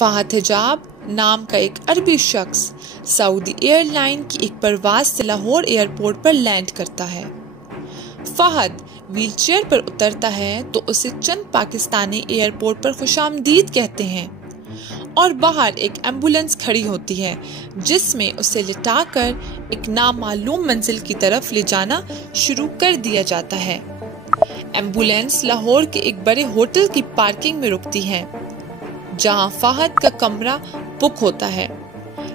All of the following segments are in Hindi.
फहद हिजाब नाम का एक अरबी शख्स सऊदी एयरलाइन की एक परवाज से लाहौर एयरपोर्ट पर लैंड करता है। फहद व्हीलचेयर पर उतरता है तो उसे चंद पाकिस्तानी एयरपोर्ट पर खुशामदीद कहते हैं और बाहर एक एम्बुलेंस खड़ी होती है जिसमें उसे लिटाकर एक नामालूम मंजिल की तरफ ले जाना शुरू कर दिया जाता है। एम्बुलेंस लाहौर के एक बड़े होटल की पार्किंग में रुकती है जहां फहद का कमरा बुक होता है।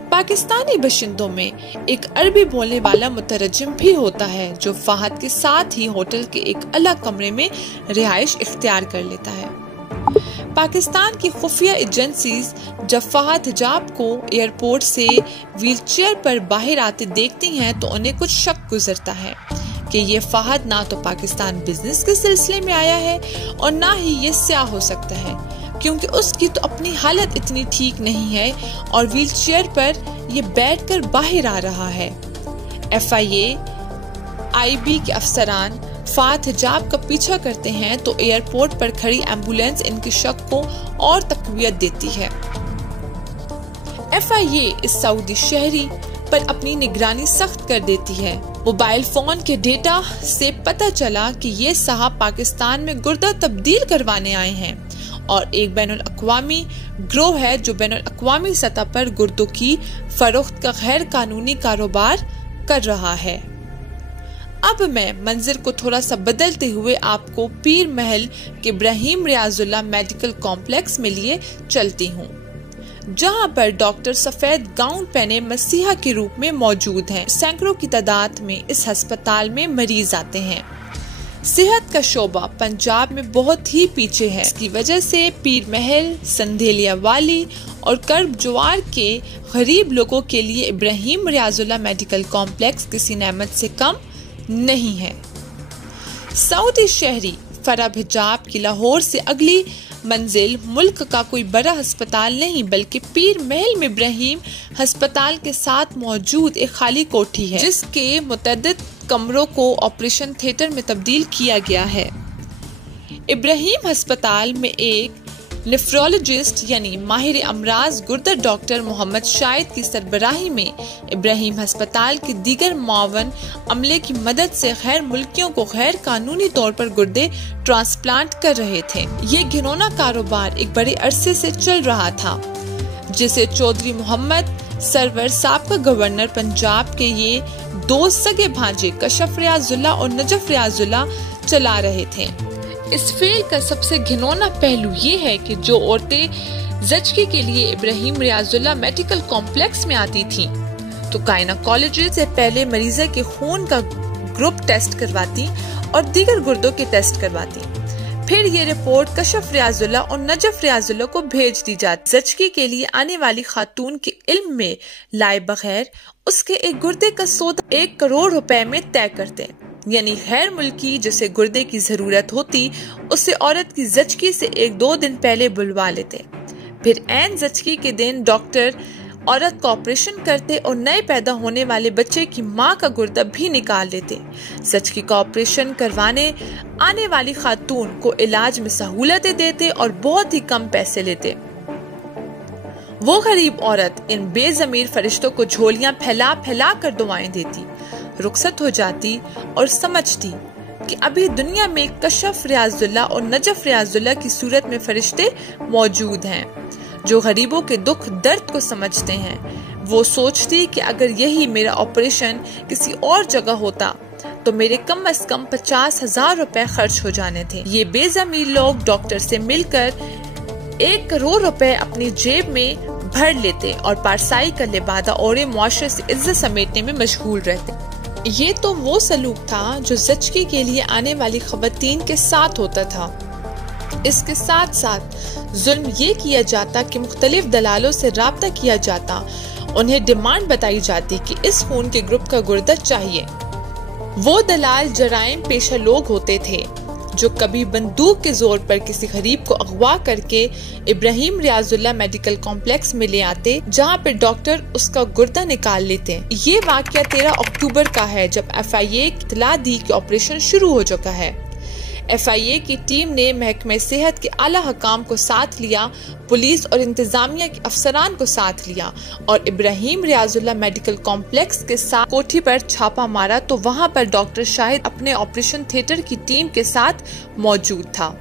पाकिस्तानी बाशिंदों में एक अरबी बोलने वाला मुतरजम भी होता है जो फहद के साथ ही होटल के एक अलग कमरे में रिहाइश इख्तियार कर लेता है। पाकिस्तान की खुफिया एजेंसीज जब फहद हिजाब को एयरपोर्ट से व्हीलचेयर पर बाहर आते देखती हैं तो उन्हें कुछ शक गुजरता है कि ये फहद ना तो पाकिस्तान बिजनेस के सिलसिले में आया है और ना ही ये स्याह हो सकता है, क्योंकि उसकी तो अपनी हालत इतनी ठीक नहीं है और व्हीलचेयर पर ये बैठकर बाहर आ रहा है। FIA IB के अफसरान फहद हिजाब का पीछा करते हैं तो एयरपोर्ट पर खड़ी एम्बुलेंस इनके शक को और तकवीत देती है। FIA इस सऊदी शहरी पर अपनी निगरानी सख्त कर देती है। मोबाइल फोन के डेटा से पता चला कि ये साहब पाकिस्तान में गुर्दा तब्दील करवाने आए हैं और एक बैनुल अक़वामी ग्रोह है जो बैनुल अक़वामी सतह पर गुर्दों की फरोख्त का गैर कानूनी कारोबार कर रहा है। अब मैं मंजर को थोड़ा सा बदलते हुए आपको पीर महल के इब्राहिम रियाजुल्लाह मेडिकल कॉम्प्लेक्स में लिए चलती हूँ, जहाँ पर डॉक्टर सफेद गाउन पहने मसीहा के रूप में मौजूद हैं। सैकड़ों की तादाद में इस अस्पताल में मरीज आते हैं। सेहत का शोबा पंजाब में बहुत ही पीछे है। इसकी वजह से पीर महल, संधेलिया वाली और कर्ब जुआर के गरीब लोगों के लिए इब्राहिम रियाजुल्लाह मेडिकल कॉम्प्लेक्स किसी नेमत से कम नहीं है। सऊदी शहरी फरब हिजाब की लाहौर से अगली मंजिल मुल्क का कोई बड़ा अस्पताल नहीं बल्कि पीर महल में इब्राहिम अस्पताल के साथ मौजूद एक खाली कोठी है जिसके मुतअद्दिद कमरों को ऑपरेशन थिएटर में तब्दील किया गया है। इब्राहिम अस्पताल में एक नेफ्रोलॉजिस्ट यानी माहिर अमराज गुर्दा डॉक्टर मोहम्मद शाहिद की सरबराही में इब्राहिम अस्पताल के दीगर मुआवन अमले की मदद से गैर मुल्कियों को गैर कानूनी तौर पर गुर्दे ट्रांसप्लांट कर रहे थे। ये घिनौना कारोबार एक बड़े अरसे से चल रहा था जिसे चौधरी मोहम्मद सरवर साबका गवर्नर पंजाब के ये दो सगे भांजे कशफ रियाजुल्लाह और नजफ रियाजुल्लाह चला रहे थे। इस फेल का सबसे घिनौना पहलू ये है कि जो औरतें ज़चकी के लिए इब्राहिम रियाजुल्लाह मेडिकल कॉम्प्लेक्स में आती थीं, तो गायनोकोलॉजिस्ट से पहले मरीज़े के खून का ग्रुप टेस्ट करवाती और दीगर गुर्दों के टेस्ट करवाती। फिर ये रिपोर्ट कशफ रियाजुल्लाह और नजफ रियाजुल्लाह को भेज दी जाती। ज़चकी के लिए आने वाली खातून के इल्म में लाए बगैर उसके एक गुर्दे का सौदा 1 करोड़ रुपए में तय करते, यानी गैर मुल्की जिसे गुर्दे की जरूरत होती उसे औरत की ज़चकी से 1-2 दिन पहले बुलवा लेते। फिर ऐन ज़चकी के दिन डॉक्टर औरत का ऑपरेशन करते और नए पैदा होने वाले बच्चे की माँ का गुर्दा भी निकाल लेते। ज़चकी का ऑपरेशन करवाने आने वाली खातून को इलाज में सहूलतें देते और बहुत ही कम पैसे लेते। वो गरीब औरत इन बेज़मीर फरिश्तों को झोलियां फैला फैला कर दुआएं देती, रुखसत हो जाती और समझती कि अभी दुनिया में कशफ रियाजुल्लाह और नजफ रियाजुल्लाह की सूरत में फरिश्ते मौजूद हैं जो गरीबों के दुख दर्द को समझते हैं। वो सोचती कि अगर यही मेरा ऑपरेशन किसी और जगह होता तो मेरे कम से कम 50,000 रुपए खर्च हो जाने थे। ये बेज़मीर लोग डॉक्टर से मिलकर 1 करोड़ रुपए अपनी जेब में भर लेते और पारसाई का लिबादा और मुआशरे से इज्जत समेटने में मशगूल रहते। ये तो वो सलूक था जो ज़चकी के लिए आने वाली खवातीन के साथ होता था। इसके साथ साथ जुल्म ये किया जाता कि मुख्तलिफ दलालों से राब्ता किया जाता, उन्हें डिमांड बताई जाती कि इस खून के ग्रुप का गुर्दा चाहिए। वो दलाल जराइम पेशा लोग होते थे जो कभी बंदूक के जोर पर किसी गरीब को अगवा करके इब्राहिम रियाजुल्लाह मेडिकल कॉम्प्लेक्स में ले आते, जहां पर डॉक्टर उसका गुर्दा निकाल लेते। ये वाकया 13 अक्टूबर का है जब FIA इत्तला दी कि ऑपरेशन शुरू हो चुका है। FIA की टीम ने महकमे सेहत के आला हकाम को साथ लिया, पुलिस और इंतजामिया के अफसरान को साथ लिया और इब्राहिम रियाजुल्लाह मेडिकल कॉम्प्लेक्स के साथ कोठी पर छापा मारा तो वहां पर डॉक्टर शाहिद अपने ऑपरेशन थिएटर की टीम के साथ मौजूद था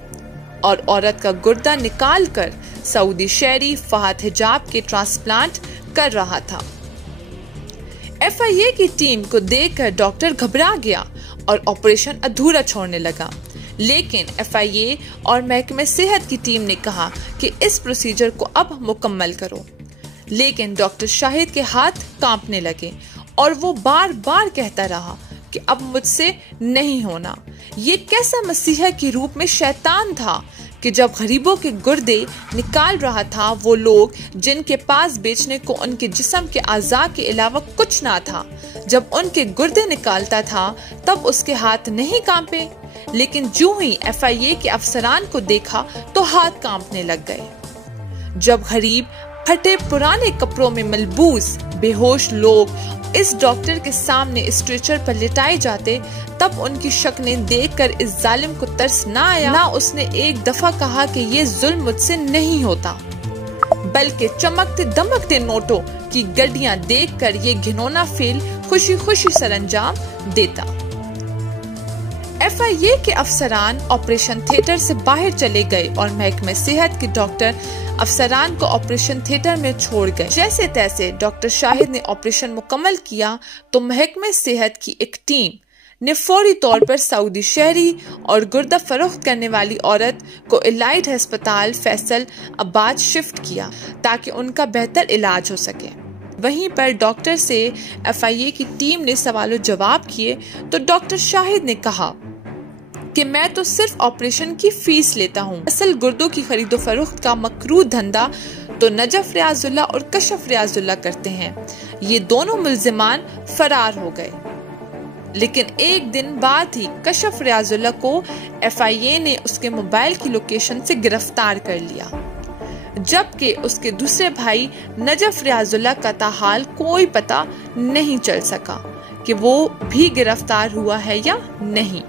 और औरत का गुर्दा निकाल कर सऊदी शहरी फहद हिजाब के ट्रांसप्लांट कर रहा था। FIA की टीम को देखकर डॉक्टर घबरा गया और ऑपरेशन अधूरा छोड़ने लगा, लेकिन FIA और महकमे सेहत की टीम ने कहा कि इस प्रोसीजर को अब मुकम्मल करो। लेकिन डॉक्टर शाहिद के हाथ कांपने लगे और वो बार बार कहता रहा कि अब मुझसे नहीं होना। ये कैसा मसीहा के रूप में शैतान था कि जब गरीबों के गुर्दे निकाल रहा था, वो लोग जिनके पास बेचने को उनके जिस्म के आज़ा के अलावा कुछ ना था, जब उनके गुर्दे निकालता था तब उसके हाथ नहीं कांपे। लेकिन जो ही FIA के अफसरान को देखा तो हाथ कांपने लग गए। जब गरीब फटे पुराने कपड़ों में मलबूस बेहोश लोग इस डॉक्टर के सामने स्ट्रेचर पर लिटाए जाते, तब उनकी शक्लें देखकर इस जालिम को तरस ना आया। ना उसने एक दफा कहा कि ये जुल्म मुझसे नहीं होता, बल्कि चमकते दमकते नोटों की गड्डियां देखकर ये घिनौना फेल खुशी खुशी सरंजाम देता। FIA के अफसरान ऑपरेशन थिएटर से बाहर चले गए और महकमे सेहत के डॉक्टर अफसरान को ऑपरेशन थिएटर में छोड़ गए। जैसे तैसे डॉक्टर शाहिद ने ऑपरेशन मुकम्मल किया तो महकमे सेहत की एक टीम ने फौरी तौर पर सऊदी शहरी और गुर्दा फरोख्त करने वाली औरत को इलाइट अस्पताल फैसल अब्बाद शिफ्ट किया ताकि उनका बेहतर इलाज हो सके। वहीं पर डॉक्टर से FIA की टीम ने सवालों जवाब किए तो डॉक्टर शाहिद ने कहा कि मैं तो सिर्फ ऑपरेशन की फीस लेता हूँ, असल गुर्दों की खरीदो फरोख्त का मकरूह धंधा तो नजफ रियाजुल्लाह और कशफ रियाजुल्लाह करते हैं। ये दोनों मुल्जिमान फरार हो गए, लेकिन एक दिन बाद ही कशफ रियाजुल्लाह को FIA ने उसके मोबाइल की लोकेशन से गिरफ्तार कर लिया, जबकि उसके दूसरे भाई नजफ रियाजुल्लाह का ताहाल कोई पता नहीं चल सका कि वो भी गिरफ्तार हुआ है या नहीं।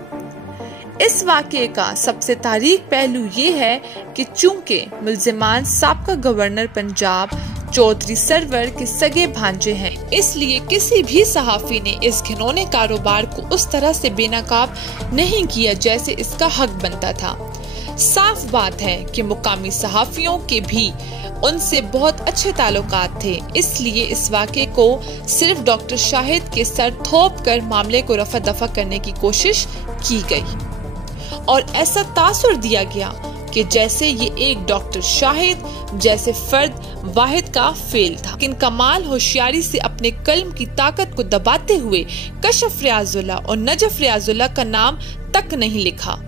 इस वाक़े का सबसे तारीख पहलू ये है कि चूंकि मुल्जिमान साबका गवर्नर पंजाब चौधरी सरवर के सगे भांजे हैं, इसलिए किसी भी सहाफी ने इस घिनौने कारोबार को उस तरह से बेनकाब नहीं किया जैसे इसका हक बनता था। साफ बात है कि मुकामी सहाफियों के भी उनसे बहुत अच्छे ताल्लुकात थे, इसलिए इस वाक़े को सिर्फ डॉक्टर शाहिद के सर थोप कर मामले को रफा दफा करने की कोशिश की गई और ऐसा तासुर दिया गया कि जैसे ये एक डॉक्टर शाहिद जैसे फर्द वाहिद का फेल था। लेकिन कमाल होशियारी से अपने कल्म की ताकत को दबाते हुए कशफ रियाजुल्लाह और नजफ रियाजुल्लाह का नाम तक नहीं लिखा